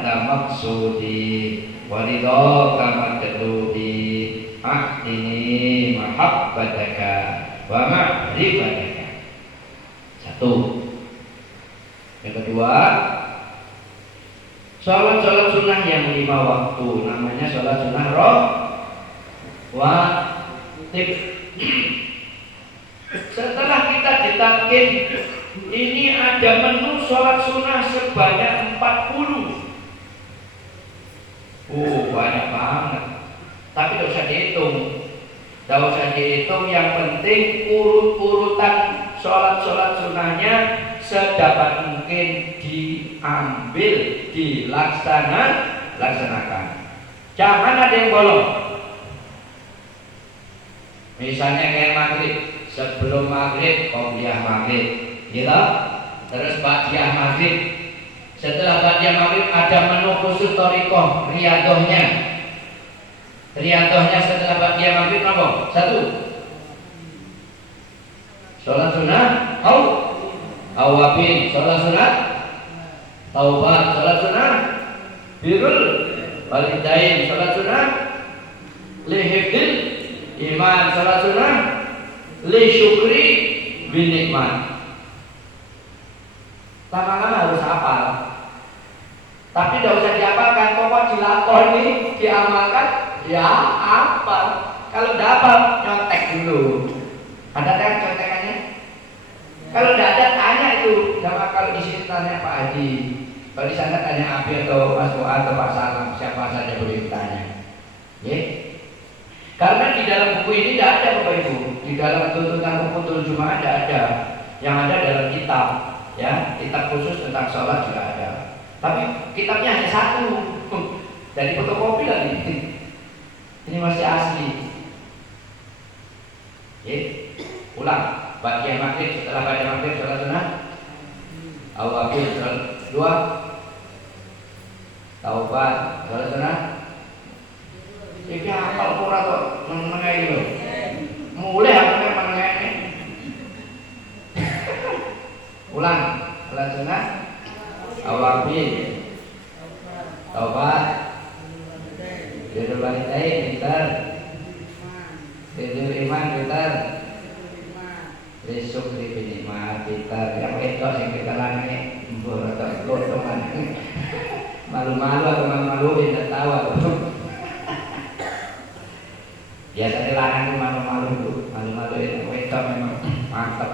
anta maqsudi wa ridhaka matlubi ahdini mahabbataka wa ma'rifataka. Satu. Yang kedua, sholat sunnah yang 5 waktu, namanya sholat sunnah rawatib. Setelah kita ditalkin, ini ada menu sholat sunnah sebanyak 40. Banyak banget. Tapi tidak usah dihitung. Tidak usah dihitung, yang penting urut-urutan sholat sunnahnya sedapat mungkin diambil, dilaksanakan. Jangan ada yang bolong. Misalnya kayak maghrib, sebelum maghrib qobliyah maghrib, gitu. Terus ba'diyah maghrib. Setelah ba'diyah maghrib ada menu khusus thariqah, riyadohnya. Riyadohnya setelah ba'diyah maghrib apa? 1. Sholat sunnah awabin, sholat sunnah taubat, sholat sunnah birrul walidain, sholat sunnah lihifdil iman, sholat sunnah li syukri bin nikmat. Lama-lama harus hafal, tapi tidak usah dihafalkan, pokok dilakoni, diamalkan, ya hafal. Kalau tidak hafal, nyontek dulu. Ada kan contekannya? Kalau tidak ada, tanya itu. Sama kalau di sini tanya Pak Haji, kalau di sana tanya Abi atau Mas Fuad atau Pak Salam, siapa saja boleh ditanya. Karena di dalam buku ini tidak ada Bapak Ibu. Di dalam tuntutan hukum Jumat tidak ada. Yang ada dalam kitab, ya, kitab khusus tentang sholat juga ada. Tapi kitabnya hanya 1. Dari fotokopi lagi. Ini masih asli. Ulang. Ba'diyah maghrib, setelah ba'diyah maghrib sholat sunnah awabin, sholat 2 taubat, sholat sunnah. Iki hafal ora kok menengah iki lho. Mulai hafalnya menengah ini. Ulang. Sholat sunnah awabin, taubat, birrul walidain, pintar, birrul iman, pintar, syukri bin nikmat, pintar. Yang itu yang kita lanai mbur atau kotoran. Malu-malu atau malu-maluin, tidak tahu aku. Biasanya lanang itu malu-malu itu, malu-maluin. Yang itu memang mantap.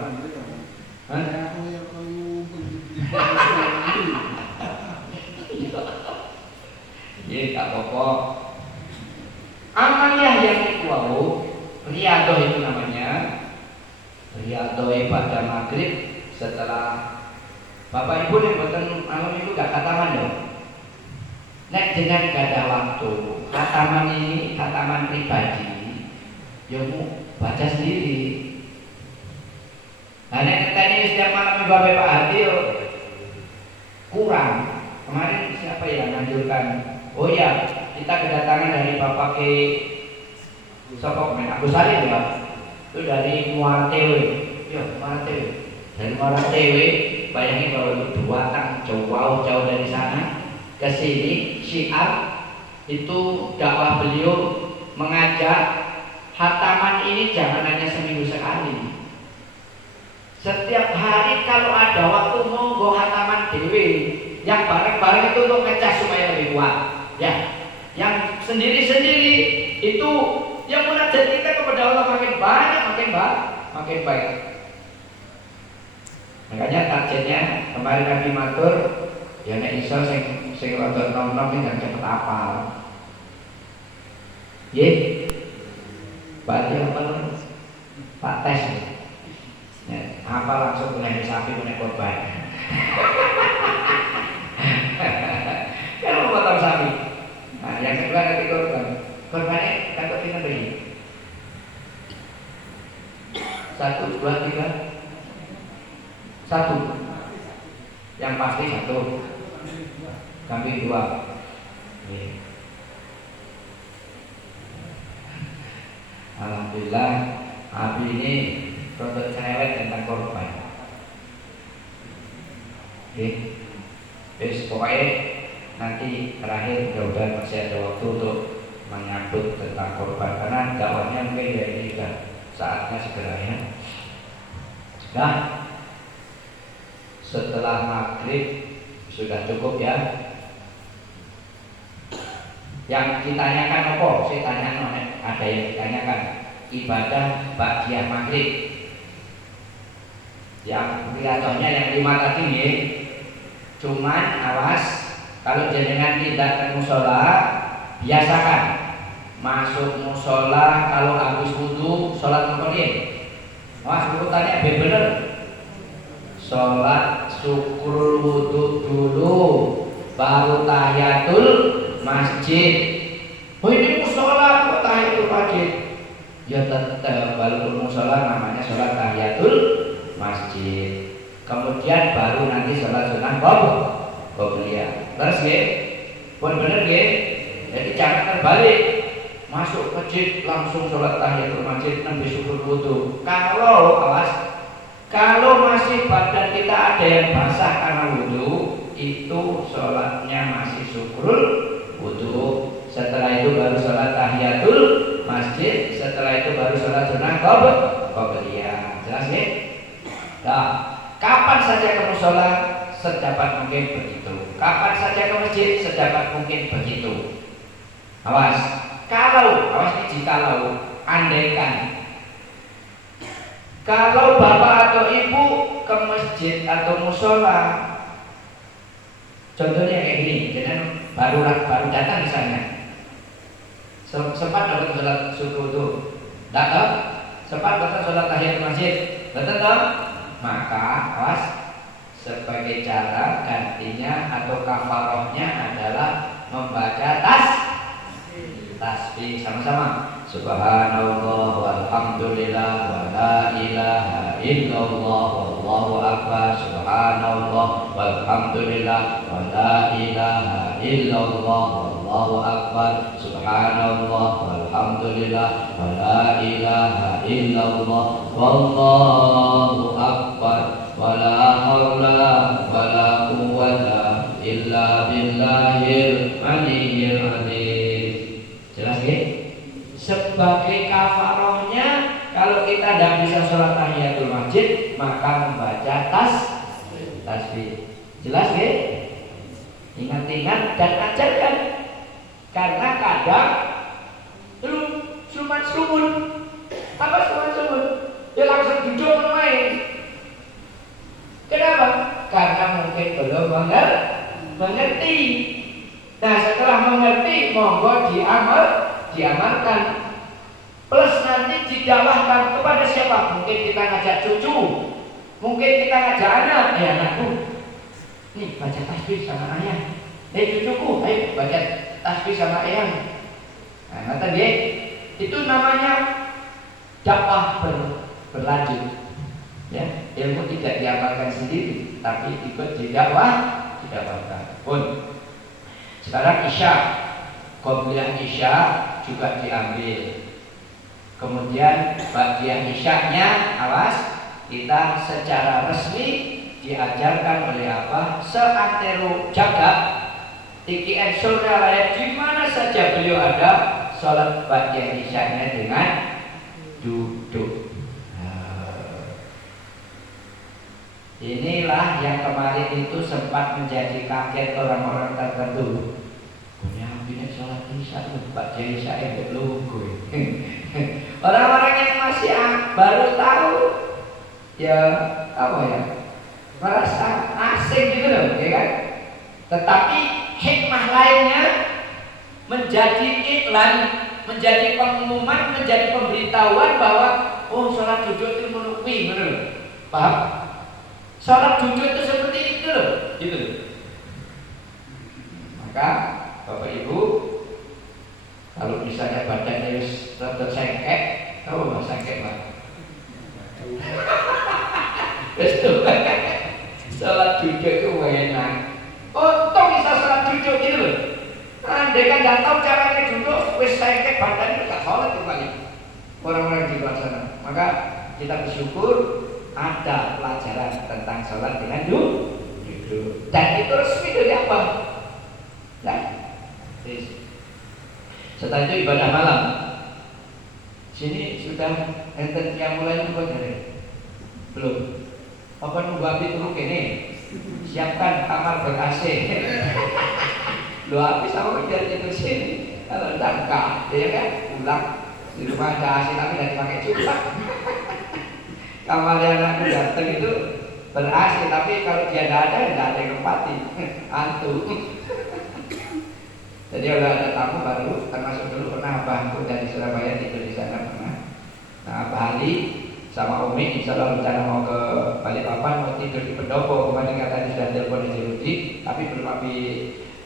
Iya, tak apa-apa. Amaliyah yang dikuau, riyadoh itu namanya. Riyadoh pada maghrib setelah Bapak Ibu yang buatan malam itu gak kataman dong. Nek jenengan gak ada waktu, khataman ini khataman pribadi, yamu baca sendiri. Nah nek tadi setiap malam Bapak Pak Hadi kurang. Kemarin siapa yang menganjurkan? Oh ya, kita kedatangan dari Bapak Ki Sopok Agus Salim ya. Itu dari Muara Tewe. Ya, Muara Tewe. Dari Muara Tewe, bayangin kalau itu buatan jauh dari sana ke sini, syiar itu dakwah beliau mengajak khataman ini jangan hanya seminggu sekali. Setiap hari kalau ada waktu monggo khataman dewe. Yang bareng-bareng itu untuk ngecas supaya lebih kuat. Ya, yang sendiri-sendiri itu yang munajat kita kepada Allah makin banyak, makin baik. Makanya targetnya kemarin Nabi matur, ya nek iso sing rada nom-nom sing cepet hafal. Nggih. Berarti apa Pak tes. Ya, hafal langsung menaik sapi menaik korban. Kalau potong sapi. Nah, yang kedua nanti korban. Korbannya takut kita beri. 1, 2, 3. 1. Yang pasti 1. Kambing 2. Alhamdulillah, Abi ini produk cerewet tentang korban. Wis pokoknya nanti terakhir mudah-mudahan masih ada waktu untuk menyambut tentang korban, karena dakwahnya mungkin ya ini sudah saatnya segera ya. Nah, setelah maghrib sudah cukup ya. Yang ditanyakan apa? Saya tanya ada yang ditanyakan ibadah ba'diyah maghrib. Yang kelihatannya yang 5 tadi ya. Cuman awas, kalau jenengan tidak ke musola, biasakan masuk musola kalau habis wudu sholat nopo. Awas urutannya bener. Sholat syukur wudu dulu, baru tahiyatul masjid. Oh ini musola kok tahiyatul masjid? Ya tetap walaupun musola namanya sholat tahiyatul masjid. Kemudian baru nanti sholat sunnah qobliyah. Terus ya, pun bener ya. Jadi jangan terbalik. Masuk masjid langsung sholat tahiyatul masjid nembe syukur wudu. Kalau awas, kalau masih badan kita ada yang basah karena wudu, itu sholatnya masih syukur wudu. Setelah itu baru sholat tahiyatul masjid. Setelah itu baru sholat sunnah qobliyah. Jelas ya? Nah, kapan saja ke musola sedapat mungkin begitu. Kapan saja ke masjid sedapat mungkin begitu. Awas, awas ini jikalau, andaikan kalau bapak atau ibu ke masjid atau musola, contohnya kayak gini, jangan baru datang misalnya, sempat dapat sholat subuh itu, datang, sempat datang sholat tahiyat masjid, datang, maka awas, sebagai cara gantinya atau kafarohnya adalah membaca tasbih sama-sama. Subhanallah walhamdulillah wa la ilaha illallah wallahu akbar. Subhanallah walhamdulillah wa la ilaha illallah wallahu akbar. Subhanallah walhamdulillah wa la ilaha illallah wallahu akbar. Wa la haula wa la quwwata illa billahil aliyyil azim. Jelas ya? Sebagai kafarohnya, kalau kita tidak bisa sholat tahiyatul masjid, maka membaca tasbih. Jelas ya? Ingat-ingat dan ajarkan. Karena kadang sumun. Apa sumun? Dia langsung duduk main. Kenapa? Karena mungkin belum mengerti. Nah, setelah mengerti, monggo diamalkan. Plus nanti didakwahkan kepada siapa? Mungkin kita ngajak cucu, mungkin kita ngajak anak. Anakku, nih baca tasbih sama ayah. Cucuku, ayo baca tasbih sama ayah. Nah, kata dia, itu namanya dakwah berlanjut. Ya, ilmu tidak diamalkan sendiri, tapi ikut didakwahkan. Pun sekarang isya, qobliyah isya juga diambil. Kemudian bagian isyanya, awas, kita secara resmi diajarkan oleh apa? Seantero jagat TKN Suralaya di mana saja beliau ada, sholat bagian isyanya dengan duduk. Inilah yang kemarin itu sempat menjadi kaget orang-orang tertentu. Punya bini sholat isya, bagian isya itu lugu. Orang-orang yang masih baru tahu, ya apa ya, merasa asing gitu loh, ya kan? Tetapi hikmah lainnya menjadi iklan, menjadi pengumuman, menjadi pemberitahuan bahwa oh sholat duduk itu menupi, benar? Paham? Sholat duduk itu seperti itu loh, gitu. Maka Bapak Ibu, kalau misalnya badannya rada sengkek, tahu nggak sengkek Pak? Betul. Sholat duduk itu enak. Untung bisa sholat duduk gitu loh. Andai kan nggak tahu caranya duduk, wis sengkek badannya nggak sholat itu kali. Orang-orang di luar sana. Maka kita bersyukur ada pelajaran tentang sholat dengan duduk. Dan itu resmi dari apa? Setelah itu ibadah malam. Sini sudah enten yang mulai nunggu dari belum? Apa nunggu api turun kene? Siapkan kamar ber-AC. Lu api sama kerja di sini. Kalau enggak, ya kan? Pulang di rumah ada AC tapi tidak dipakai juga. Kamar yang anakku datang itu ber-AC tapi kalau dia tidak ada yang nempati. Antu. Jadi kalau ada tamu baru, termasuk dulu pernah bantu dari Surabaya tidur di sana pernah. Nah Bali sama Umi insya Allah rencana mau ke Balikpapan, mau tidur di Pendopo. Kemarin katanya sudah telepon di Jerudi, tapi belum kami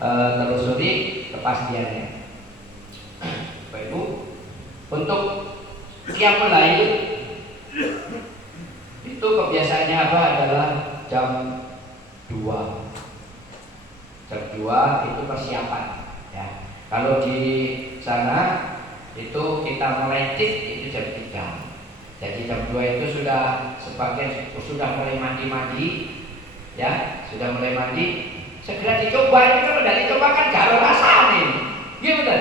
telusuri kepastiannya. Bapak Ibu, untuk qiyamul lail itu kebiasaannya apa adalah jam 2. Jam 2 itu persiapan. Ya, kalau di sana itu kita mulai itu jam 3. Jadi jam 2 itu sudah sebagian sudah mulai mandi, ya, sudah mulai mandi. Segera dicoba, ini kalau tidak dicoba kan gak ada rasa nih. Gimana?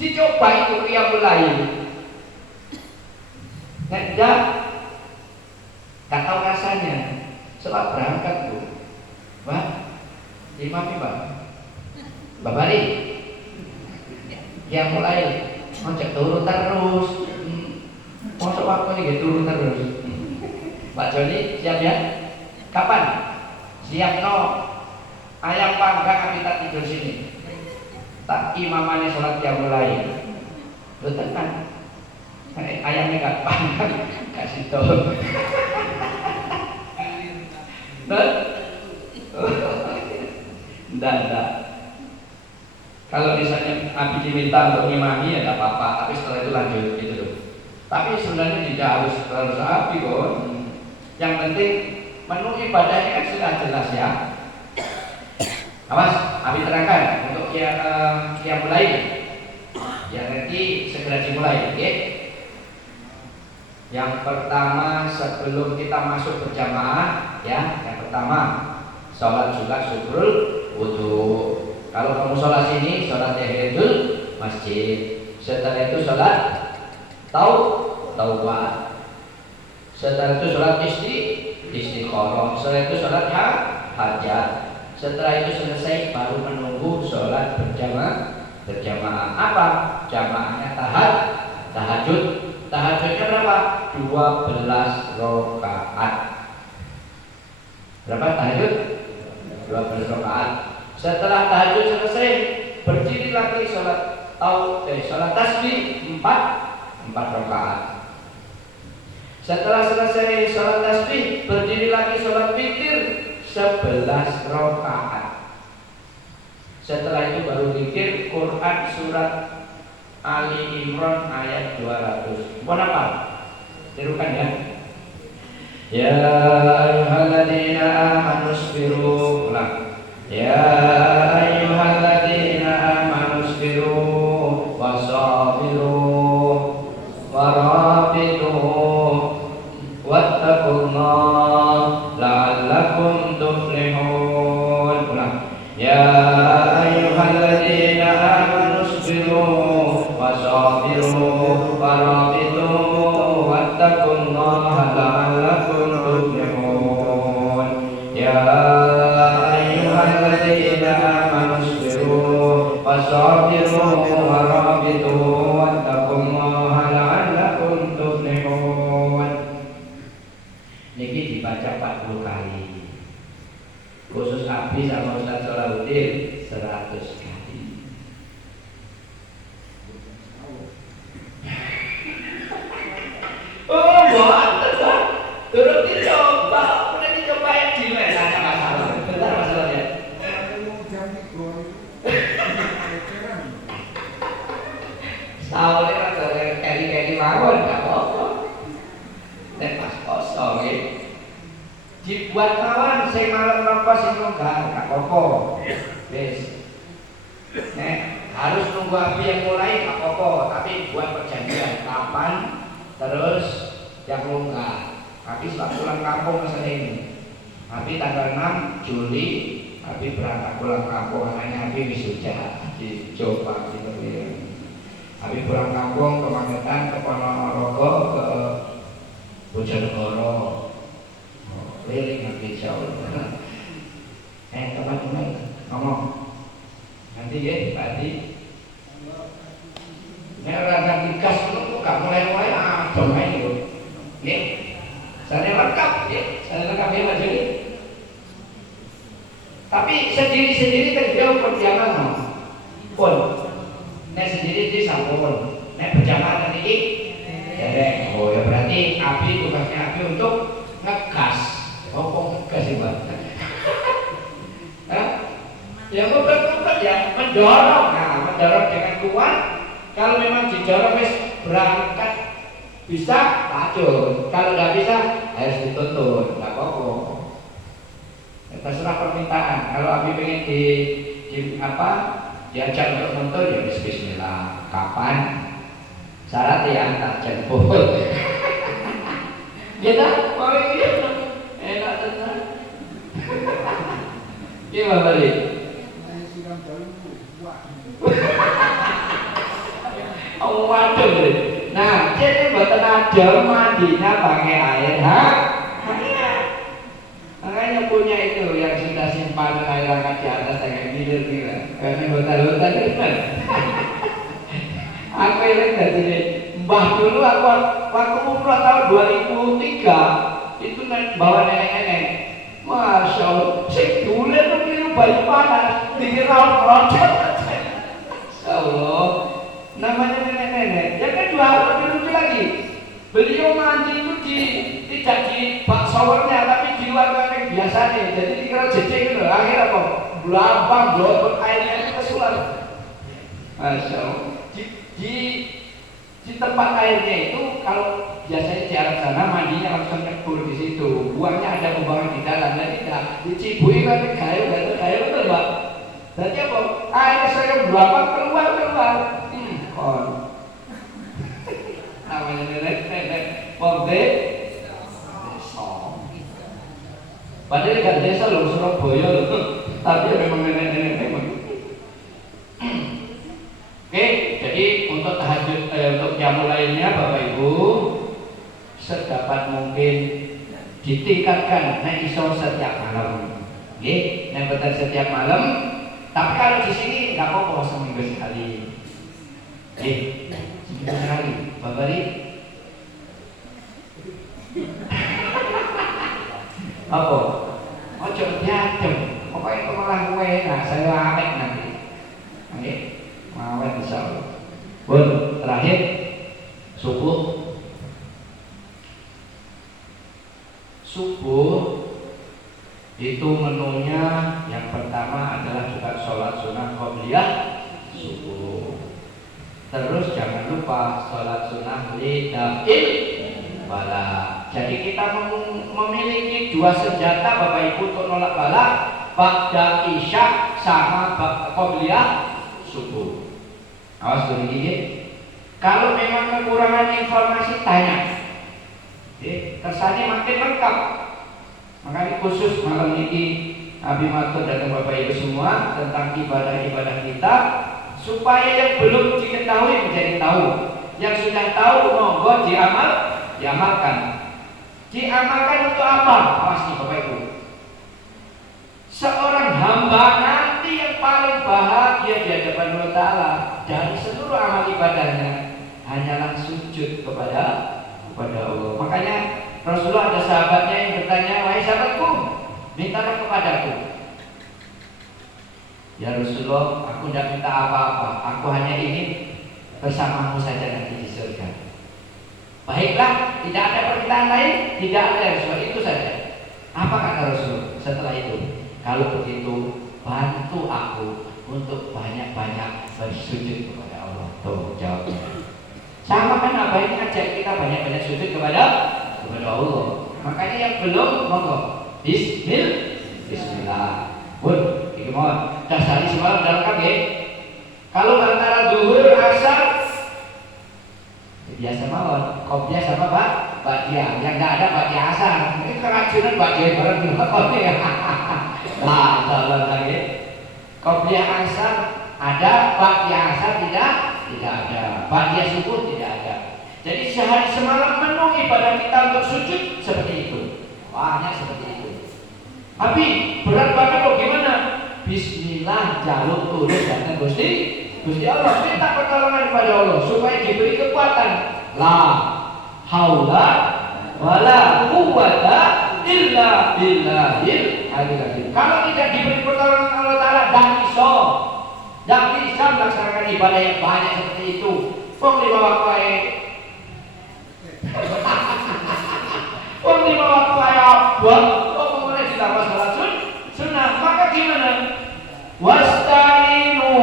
Dicoba itu qiyamul lail. Enggak, gak tahu rasanya. Setelah berangkat tuh, Mbak, imam Mbak, Mbak Bali. Yang mulai ngajak turun terus. Masuk waktu ini turun terus. Pak Joni siap ya? Kapan? Siap no. Ayam panggang kami tak tidur sini. Tak imamannya sholat yang mulai. Betul kan? Ayamnya gak panggang, kasih tahu. Enggak. Kalau misalnya Abi diminta untuk ngimami ya tidak apa-apa, tapi setelah itu lanjut gitu loh. Tapi sebenarnya tidak harus Abi kok. Yang penting menu ibadahnya kan sudah jelas ya. Awas, Abi terangkan untuk yang mulai. Ya nanti segera dimulai, oke? Yang pertama sebelum kita masuk berjamaah, ya, yang pertama sholat juga syukrul wudhu. Kalau kamu sholat sini, sholat tahiyatul masjid. Setelah itu sholat taubat. Setelah itu sholat istiqoroh. Setelah itu sholat hajat. Setelah itu selesai baru menunggu sholat berjamaah. Apa? Jamaahnya tahajud. Tahajudnya berapa? 12 rakaat. Berapa tahajud? 12 rakaat. Setelah tahajud selesai, berdiri lagi sholat tasbih 4 rakaat. Setelah selesai sholat tasbih, berdiri lagi sholat witir 11 rakaat. Setelah itu baru zikir Quran surat Ali Imran ayat 200. Mohon apa? Tirukan ya. Ya ayyuhalladzina amanu isbiru. Ulang. Ya ayyuhalladzina amanu isbiru wasabiru warabitu wattaqullaha la'allakum tuflihun. Ulang. Ya ayyuhalladzina amanu isbiru wasabiru warabitu wattaqullaha la'allakum tuflihun. Ya ayyuhalladzina amanu isbiru wasabiru warabitu wattaqullaha la'allakum tuflihun. Niki dibaca 40 kali. Khusus Abi sama Ustaz Solahuddin 100 kali. Oh, buat turun dicoba, udah dicoba yang di mana masalah. Bentar masalahnya. Soalnya kalau keri mawon nggak apa-apa. Dan pas kosong ya. Dibuat mawon, saya malam nopo sing longgar nggak apa-apa. Wes. Harus nunggu Abi yang mulai nggak apa-apa, tapi buat perjanjian kapan. Terus yang longgar. Habis pulang kampung misalnya ini. Habis tanggal 6 Juli, habis berangkat pulang kampung, anaknya habis wisuda. Dicoba gitu ya. Habis pulang kampung ke Magetan, ke Ponorogo, ke Bojonegoro, keliling nanti insya Allah. Teman-teman ngomong nanti ya Pak Adi. Ini orang digas itu gak mulai adem aja. Ya, saya lengkap ya, saya lengkap ya Pak Joni. Tapi sendiri-sendiri kan jauh perjalanan pun. Nek sendiri di sampun, nek berjamaah nanti derek. Oh ya berarti api tugasnya api untuk ngegas. Oh kok ngegas sih Pak? Yang muter-muter ya mendorong, mendorong dengan kuat. Kalau memang didorong berangkat bisa lanjut. Kalau nggak bisa harus dituntun, nggak apa-apa. Terserah permintaan. Kalau Abi pengen diajak untuk nonton ya bismillah. Kapan? Syarat ya tak jemput. Kita mau ini enak tenang. Gimana tadi? Oh waduh. Nah, jadi buatan ada mandinya pakai air, makanya punya itu yang sudah simpan air hangat di atas kayak gini karena hutan-hutan itu. Aku ingat dari mbah dulu waktu umroh tahun 2003 itu bawa nenek-nenek. Masya Allah, si dulu itu minum banyu panas diraut-raut. Masya Allah, namanya nenek-nenek. Yang kedua lebih lucu lagi, beliau mandi itu tidak di bak showernya tapi di luar yang biasanya. Jadi dikira jejek gitu. Akhirnya apa? Belambang, blotot airnya itu kesular. Masya Allah. Di tempat airnya itu kalau biasanya di Arab sana mandinya langsung nyebur di situ. Buangnya ada pembuangan di dalam. Jadi tidak dicibui kan gaya betul Pak. Jadi apa? Air saya belambang keluar. Kon. Namanya nenek Pombe. Padahal gak desa loh, Surabaya loh. Tapi memang nenek-nenek memang. Oke, jadi untuk tahajud, untuk qiyamul lailnya Bapak Ibu sedapat mungkin ditingkatkan nek iso setiap malam. Nggih, nek betul setiap malam. Tapi kalau di sini enggak apa-apa seminggu sekali. Seminggu sekali. Bapak Ri. Apa? Ojo diadem. Pokoknya itu malah gue, nah saya awet nanti. Oke, awet insyaallah. Bun, terakhir subuh. Subuh itu menunya yang pertama adalah juga sholat sunnah qobliyah subuh. Terus jangan lupa sholat sunnah lidafil bala. Jadi kita memiliki dua senjata Bapak Ibu untuk nolak bala, ba'da isya sama qobliyah subuh. Awas dulu ini. Kalau memang kekurangan informasi tanya. Kesannya makin lengkap. Makanya khusus malam ini Abi matur datang Bapak Ibu semua tentang ibadah-ibadah kita supaya yang belum diketahui menjadi tahu, yang sudah tahu monggo diamalkan. Diamalkan untuk apa? Awas nih Bapak Ibu. Seorang hamba nanti yang paling bahagia di hadapan Allah Ta'ala dari seluruh amal ibadahnya hanyalah sujud kepada Allah. Makanya Rasulullah ada sahabatnya yang bertanya, wahai sahabatku, mintalah kepadaku. Ya Rasulullah, aku tidak minta apa-apa. Aku hanya ingin bersamamu saja nanti di surga. Baiklah, tidak ada permintaan lain, tidak ada Rasulullah, itu saja. Apa kata Rasul setelah itu? Kalau begitu, bantu aku untuk banyak-banyak bersujud kepada Allah. Tuh jawabnya. Sama kan apa ini ajak kita banyak-banyak sujud kepada Allah. Makanya yang belum monggo. Bismillah. Bun, iki mohon. Dasari semalam dalam kaki. Kalau antara zuhur asar biasa mawon, kopiah sama Ba'diyah. Yang enggak ada Ba'diyah asar. Ini keracunan Ba'diyah bareng juga kopiah. Nah, kalau lagi kopiah asar ada, Ba'diyah asar tidak tidak ada. Ba'diyah subuh tidak ada. Jadi sehari semalam penuh ibadah kita untuk sujud seperti itu. Wahnya seperti itu. Tapi berat banget loh, gimana? Bismillah, jaluk turun datang Gusti Allah, minta pertolongan kepada Allah supaya diberi kekuatan. La haula wala quwwata illa billahil aliyil azim. Kalau tidak diberi pertolongan Allah Taala, tidak bisa melaksanakan ibadah yang banyak seperti itu. Wong lima waktu abad, mulai ditambah salat sunnah, maka gimana? Wasta'inu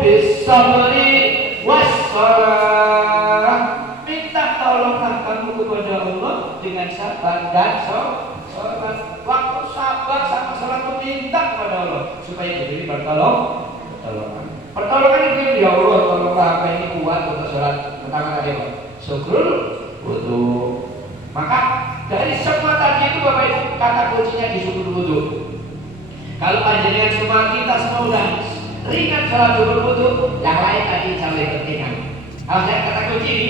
bis-sabri was-shalah. Minta tolonglah kamu kepada Allah dengan sabar dan sholat. Waktu sabar sama sholat itu minta kepada Allah supaya diberi pertolongan. Pertolongan itu ya Allah, tolonglah apa ini kuat untuk sholat. Pertama tadi apa? Syukur wudu. Maka dari semua tadi itu Bapak Ibu, kata kuncinya di syukur wudu. Kalau panjenengan semua kita semua udah ringan sholat syukur wudu, yang lain tadi sampai kepentingan. Kalau saya kata kunci ini,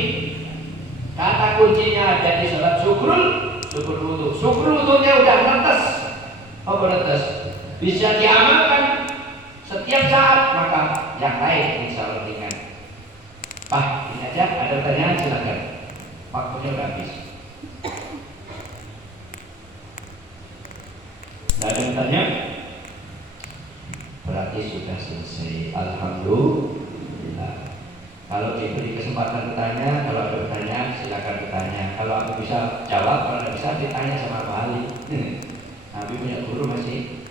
kata kuncinya ada di sholat syukur wudu. Syukur wudunya udah netes, apa netes? Bisa diamalkan setiap saat, maka yang lain insya Allah ringan. Pak, ini aja, ada pertanyaan silakan. Waktunya udah habis. Tidak ada pertanyaan? Berarti sudah selesai. Alhamdulillah. Kalau diberi kesempatan bertanya, kalau ada pertanyaan silakan bertanya. Kalau aku bisa jawab, kalau tidak bisa ditanya sama Pak Ali. Nabi punya guru masih.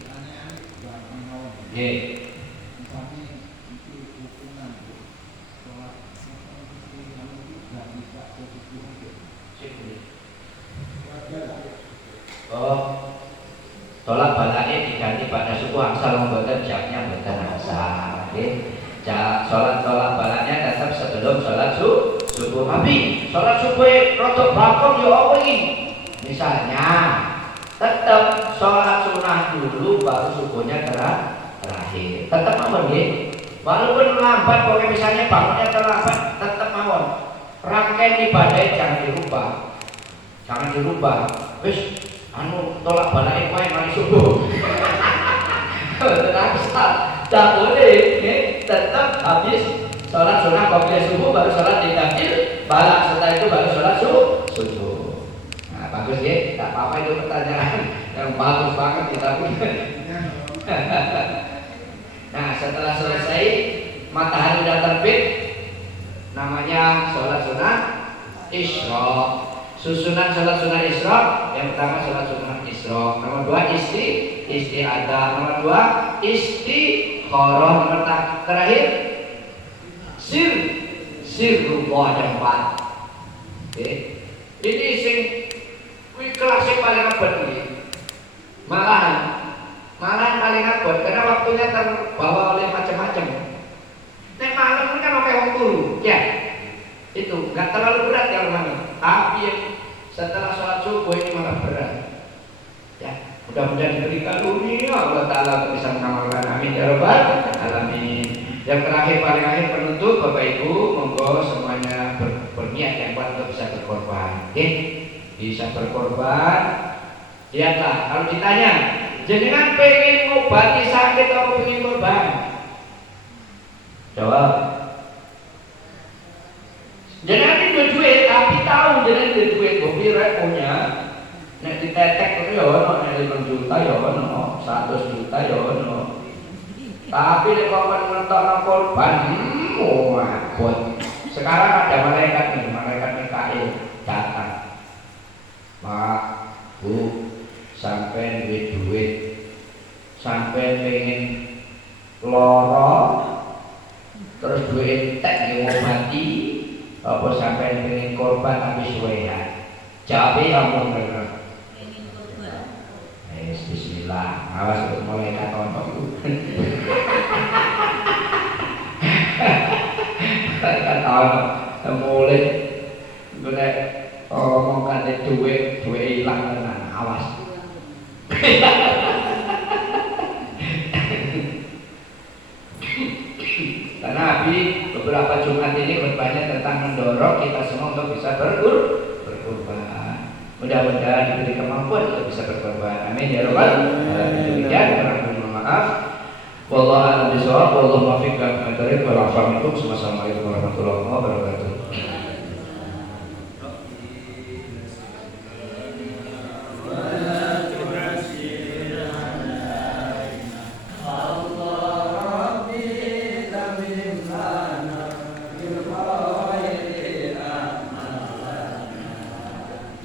Tolak balaknya diganti pada suku angsal membuatkan jamnya buatan angsal. Sholat tolak balaknya tetap sebelum sholat subuh. Tapi sholat subuh rotok bakong ya apa ini? Misalnya tetap sholat sunnah dulu baru subuhnya terakhir. Tetap mawon ya. Walaupun lambat, pokoknya misalnya bangunnya terlambat, tetap mawon. Rangkaian ibadah jangan dirubah. Wis tolak balik mari subuh. Tidak bisa, tidak boleh. Tetap habis sholat sunnah qobliyah subuh baru sholat idul balak, setelah itu baru sholat subuh. Nah bagus ya, tidak apa-apa itu pertanyaan yang bagus banget kita punya. Nah setelah selesai matahari sudah terbit, namanya sholat sunnah isyraq. Susunan sholat sunnah isyraq, yang pertama sholat sunnah isyraq, nomor 2 istiadah, nomor 2 istikharah, nomor terakhir sirrullah yang 4. Ini sing kelas yang paling abad ini. Malahan paling abad karena waktunya terbawa oleh macam-macam. Nek malam kan oke wong turu, ya. Itu nggak terlalu berat kalau malam. Tapi setelah sholat subuh ini malah berat. Ya, mudah-mudahan diberi karunia Allah Taala untuk bisa mengamalkan. Amin ya rabbal alamin. Yang terakhir paling akhir penutup, Bapak Ibu, monggo semuanya berniat yang kuat untuk bisa berkorban. Oke, bisa berkorban. Lihatlah, kalau ditanya, jenengan pengen ngobati sakit atau pengen korban? Jawab. Jangan duit, tapi tahu jangan duit, kopi punya. Nek ditetek itu ya ono, nek 5 juta ya ono, 100 juta ya ono. Tapi nek korban ngetokno korban, abot. Sekarang ada malaikat Mikail datang. Pak, Bu, sampai duit, sampai pengen loro, terus duit tek ngobati. Apa sampai pengen korban tapi suwehan? Jawabnya ngomong bener. Bismillah, awas untuk malaikat tonton. Malaikat tonton, mulai gue ngomongkan duit hilang tenan, awas. Karena Abi beberapa Jumat ini khutbahnya tentang mendorong kita semua untuk bisa berkorban. Mudah-mudahan diberi kemampuan untuk bisa berkorban. Amin ya rabbal alamin. Demikian, mohon maaf. Wallahu a'lam bishawab. Wallahu muwaffiq. Assalamualaikum warahmatullahi wabarakatuh.